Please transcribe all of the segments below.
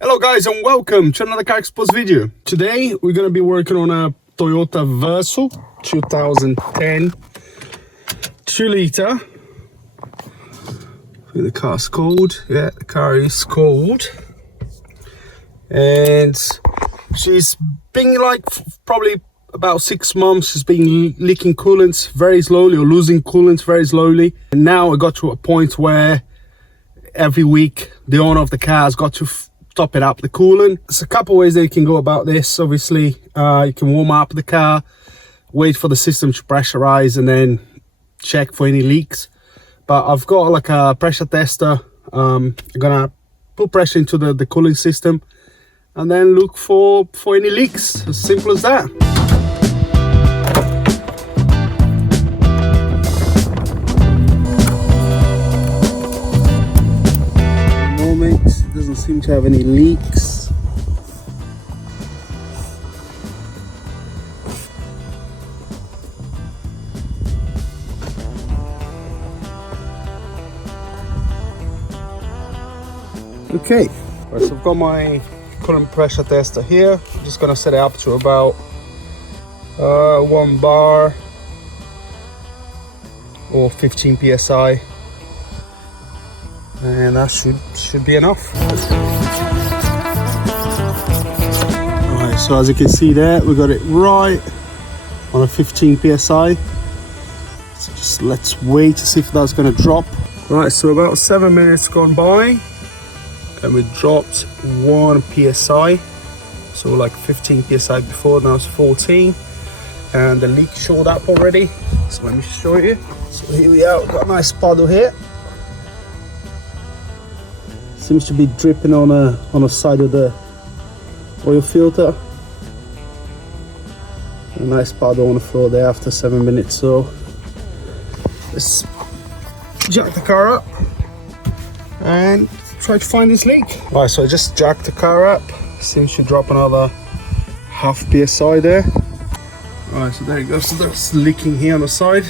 Hello guys and welcome to another Carsexposed video. Today we're going to be working on a Toyota Verso 2010 2-liter. The car's cold. Yeah, the car is cold. And she's been like probably about 6 months. She's been leaking coolant very slowly or losing coolant very slowly. And now it got to a point where every week the owner of the car has got to top it up the coolant. There's a couple ways that you can go about this. Obviously you can warm up the car, wait for the system to pressurize, and then check for any leaks. But I've got like a pressure tester. I'm gonna put pressure into the cooling system and then look for any leaks. As simple as that. It doesn't seem to have any leaks. Okay, right, so I've got my coolant pressure tester here. I'm just gonna set it up to about 1 bar or 15 psi. And that should be enough. Alright, so as you can see there, we got it right on a 15 psi. So just let's wait to see if that's going to drop. Right, so about 7 minutes gone by and we dropped 1 psi. So like 15 psi before, now it's 14, and the leak showed up already. So let me show you. So here we are, we've got a nice puddle here. Seems to be dripping on a side of the oil filter. A nice puddle on the floor there after 7 minutes. So let's jack the car up and try to find this leak. Right, so I just jacked the car up. Seems to drop another half psi there. Alright, so there you go. So that's leaking here on the side,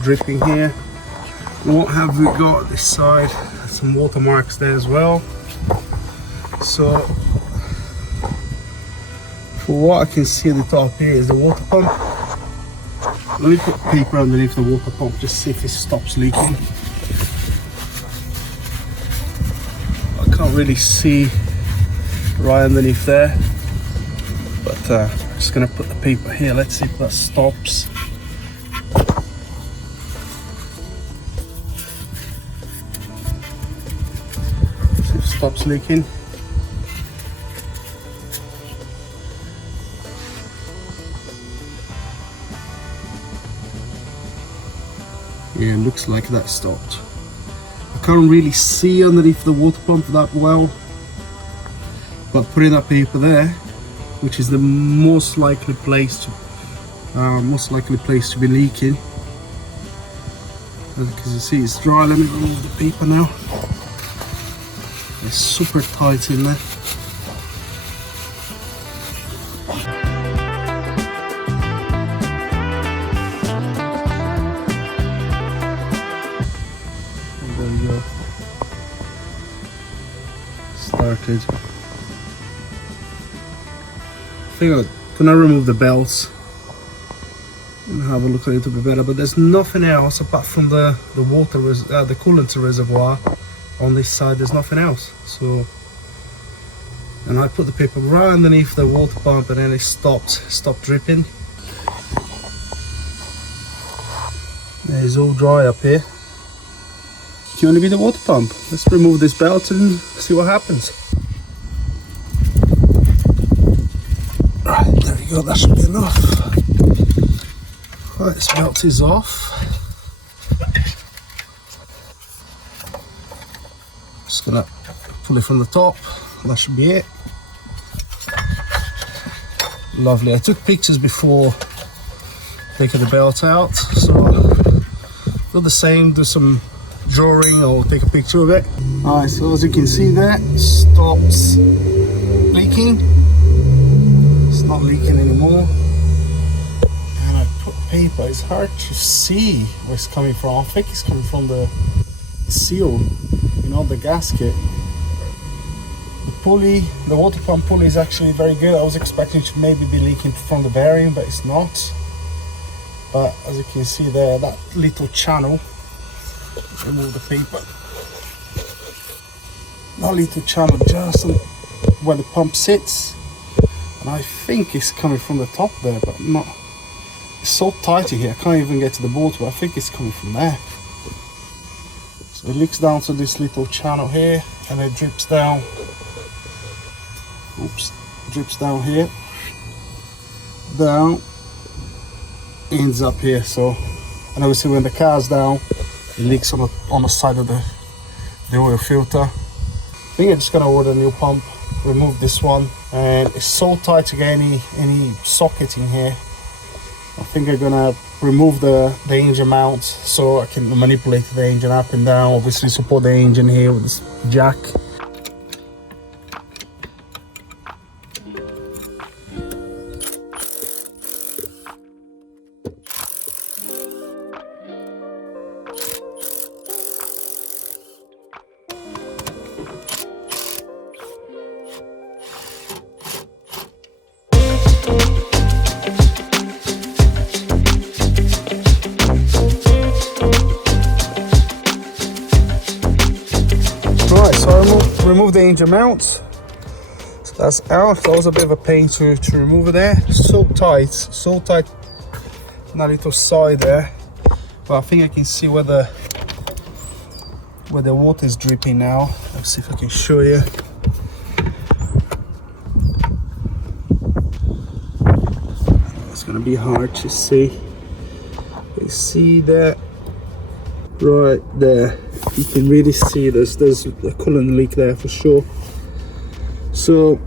dripping here. What have we got this side? Some watermarks there as well. So for what I can see at the top here is the water pump. Let me put paper underneath the water pump, just see if it stops leaking. I can't really see right underneath there, but I'm just gonna put the paper here. Let's see if that stops. Stops leaking. Yeah, it looks like that stopped. I can't really see underneath the water pump that well, but putting that paper there, which is the most likely place to be leaking. Because you see it's dry. Let me remove the paper now. It's super tight in there. And there we go. Started. I think I'm gonna remove the belts and have a look a little bit better. But there's nothing else apart from the coolant reservoir. On this side there's nothing else. So, and I put the paper right underneath the water pump and then it stopped dripping. It's all dry up here. Can only be the water pump. Let's remove this belt and see what happens. Right, there we go, that should be enough. Right, this belt is off. Just gonna pull it from the top. That should be it. Lovely. I took pictures before taking the belt out, so do the same, do some drawing or take a picture of it. Alright, so as you can see there, it stops leaking. It's not leaking anymore. And I put paper, it's hard to see where it's coming from. I think it's coming from the seal, you know, the gasket. The pulley, the water pump pulley is actually very good. I was expecting it to maybe be leaking from the bearing, but it's not. But as you can see there, that little channel, remove the paper, that little channel just where the pump sits, and I think it's coming from the top there, but not. It's so tight here, I can't even get to the bottom, but I think it's coming from there. So it leaks down to this little channel here, and it drips down. Oops, drips down here, down, ends up here. So, and obviously when the car's down, it leaks on the side of the oil filter. I think I'm just gonna order a new pump, remove this one, and it's so tight to get any socket in here. I think I'm gonna remove the engine mount so I can manipulate the engine up and down, obviously support the engine here with this jack. Right, so I remove the engine mount. So that's out. That was a bit of a pain to remove it there. So tight on that little side there. But I think I can see where the water is dripping now. Let's see if I can show you. It's gonna be hard to see. You see that right there. You can really see there's a coolant leak there for sure. So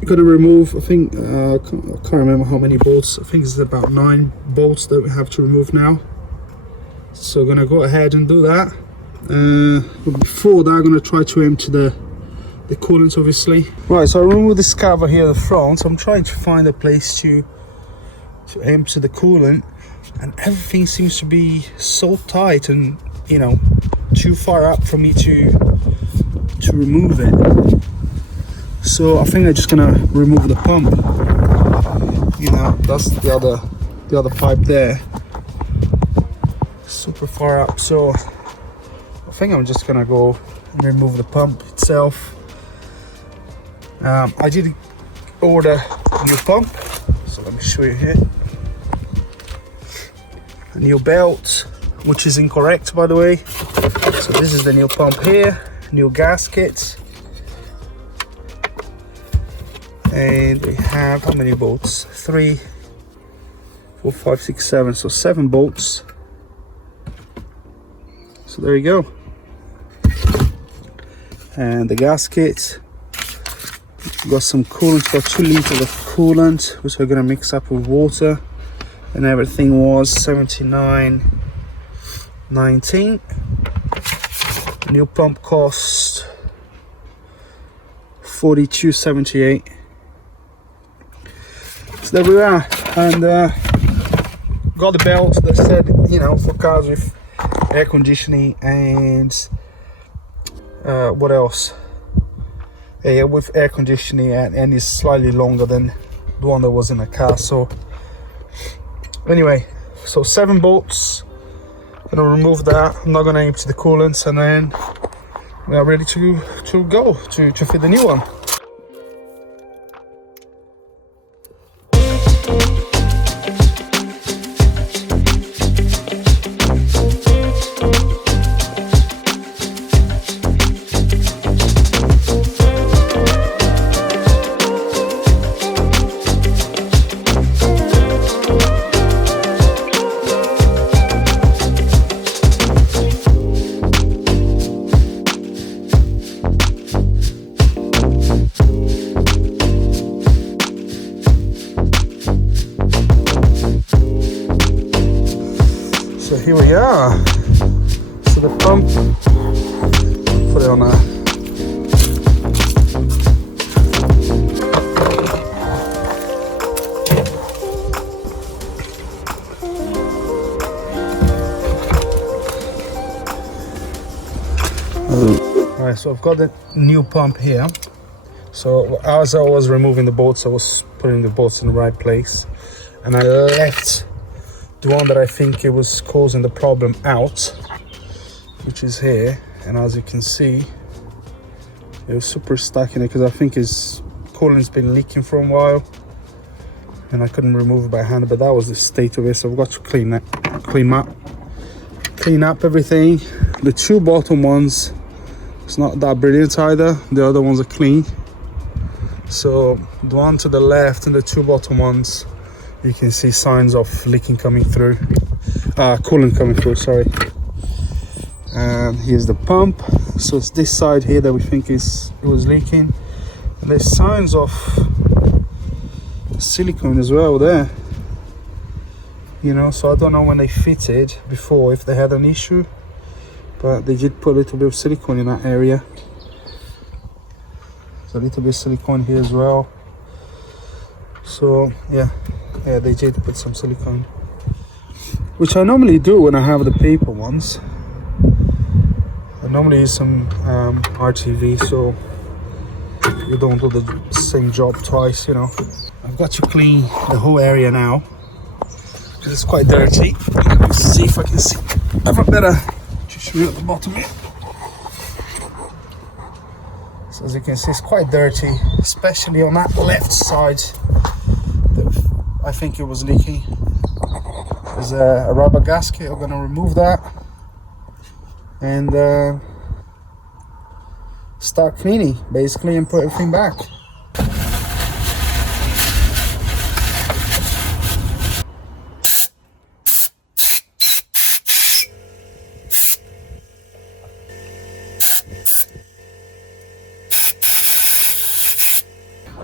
you're gonna remove, I think I can't remember how many bolts. I think it's about 9 bolts that we have to remove now. So I'm gonna go ahead and do that. But before that, I'm gonna try to empty the coolant, obviously. Right, so I remove this cover here at the front. So I'm trying to find a place to empty the coolant, and everything seems to be so tight and, you know, too far up for me to remove it. So I think I'm just gonna remove the pump. You know, that's the other pipe there, super far up. So I think I'm just gonna go and remove the pump itself. I did order a new pump, so let me show you here. A new belt, which is incorrect, by the way. So this is the new pump here, new gasket, and we have how many bolts? 3, 4, 5, 6, 7. So 7 bolts. So there you go. And the gasket. Got some coolant, got 2 liters of coolant, which we're gonna mix up with water, and everything was 79.19. New pump cost 42.78. So there we are, and got the belt that said, you know, for cars with air conditioning, and what else? Yeah, with air conditioning, and it's slightly longer than the one that was in the car. So anyway, so 7 bolts. Gonna remove that. I'm not gonna empty the coolants, and then we are ready to go to fit the new one. So here we are. So the pump, put it on a Alright, so I've got the new pump here. So as I was removing the bolts, I was putting the bolts in the right place, and I left the one that I think it was causing the problem out, which is here. And as you can see, it was super stuck in it because I think his coolant's been leaking for a while, and I couldn't remove it by hand. But that was the state of it, so I've got to clean up everything. The two bottom ones, it's not that brilliant either. The other ones are clean. So the one to the left and the two bottom ones, you can see signs of leaking coming through, coolant coming through, sorry. And here's the pump. So it's this side here that we think it was leaking. And there's signs of silicone as well there, you know. So I don't know when they fitted before if they had an issue, but they did put a little bit of silicone in that area. There's a little bit of silicone here as well. So yeah, they did put some silicone, which I normally do when I have the paper ones. I normally use some RTV, so you don't do the same job twice, you know. I've got to clean the whole area now because it's quite dirty. Let's see if I can see. I have a better tissue at the bottom here. So as you can see, it's quite dirty, especially on that left side. I think it was leaking. There's a rubber gasket. I'm gonna remove that and start cleaning basically and put everything back.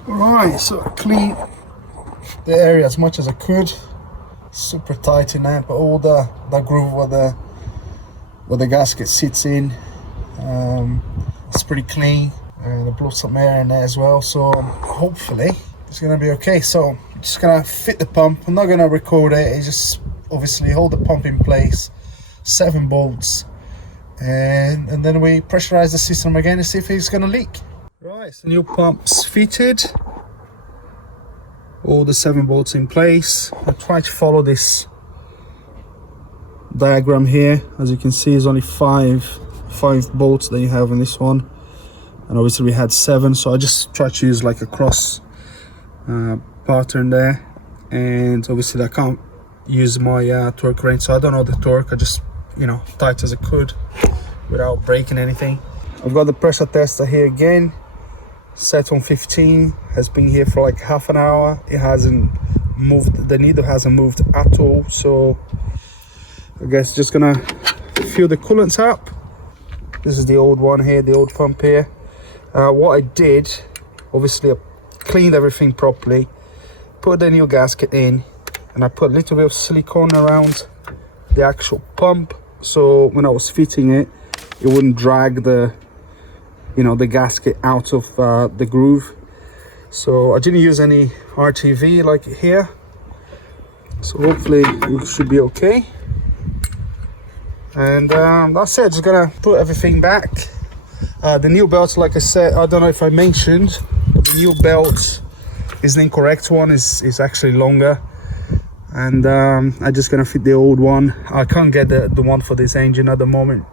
Alright, so I cleaned the area as much as I could. Super tight in there, but all that groove where the gasket sits in, it's pretty clean, and I blew some air in there as well, so hopefully it's gonna be okay. So I'm just gonna fit the pump. I'm not gonna record it, it's just obviously hold the pump in place, 7 bolts, and then we pressurize the system again and see if it's gonna leak. Right, so new pump's fitted, all the 7 bolts in place. I try to follow this diagram here. As you can see, there's only 5 bolts that you have in this one, and obviously we had 7, so I just try to use like a cross pattern there. And obviously I can't use my torque wrench, so I don't know the torque. I just, you know, tight as I could without breaking anything. I've got the pressure tester here again, set on 15, has been here for like half an hour. It hasn't moved, the needle hasn't moved at all, so I guess just gonna fill the coolant up. This is the old one here, the old pump here. What I did, obviously I cleaned everything properly, put the new gasket in, and I put a little bit of silicone around the actual pump, so when I was fitting it, it wouldn't drag the, you know, the gasket out of the groove. So I didn't use any RTV like here, so hopefully it should be okay. And that's it, just gonna put everything back. The new belt, like I said, I don't know if I mentioned, but the new belt is the incorrect one, is actually longer, and I'm just gonna fit the old one. I can't get the one for this engine at the moment,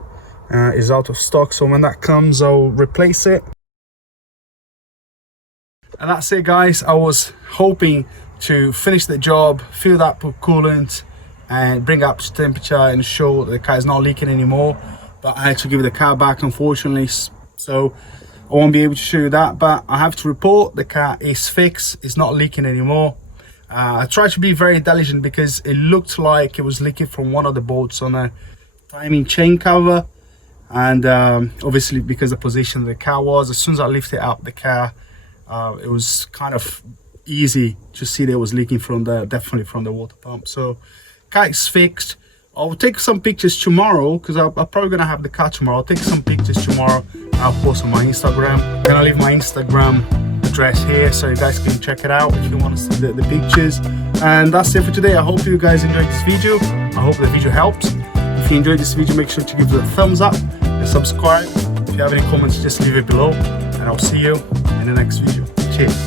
is out of stock, so when that comes I'll replace it. And that's it, guys. I was hoping to finish the job, fill that with coolant and bring up to temperature and show the car is not leaking anymore, but I had to give the car back, unfortunately, so I won't be able to show you that. But I have to report the car is fixed, it's not leaking anymore. I tried to be very diligent because it looked like it was leaking from one of the bolts on a timing chain cover, and obviously because the position the car was, as soon as I lifted up the car, it was kind of easy to see that it was leaking from definitely from the water pump. So car is fixed. I'll take some pictures tomorrow because I'm probably gonna have the car tomorrow. I'll take some pictures tomorrow and I'll post on my Instagram. I'm gonna leave my Instagram address here so you guys can check it out if you want to see the pictures. And that's it for today. I hope you guys enjoyed this video. I hope the video helped. If you enjoyed this video, make sure to give it a thumbs up and subscribe. If you have any comments, just leave it below, and I'll see you in in the next video. Cheers.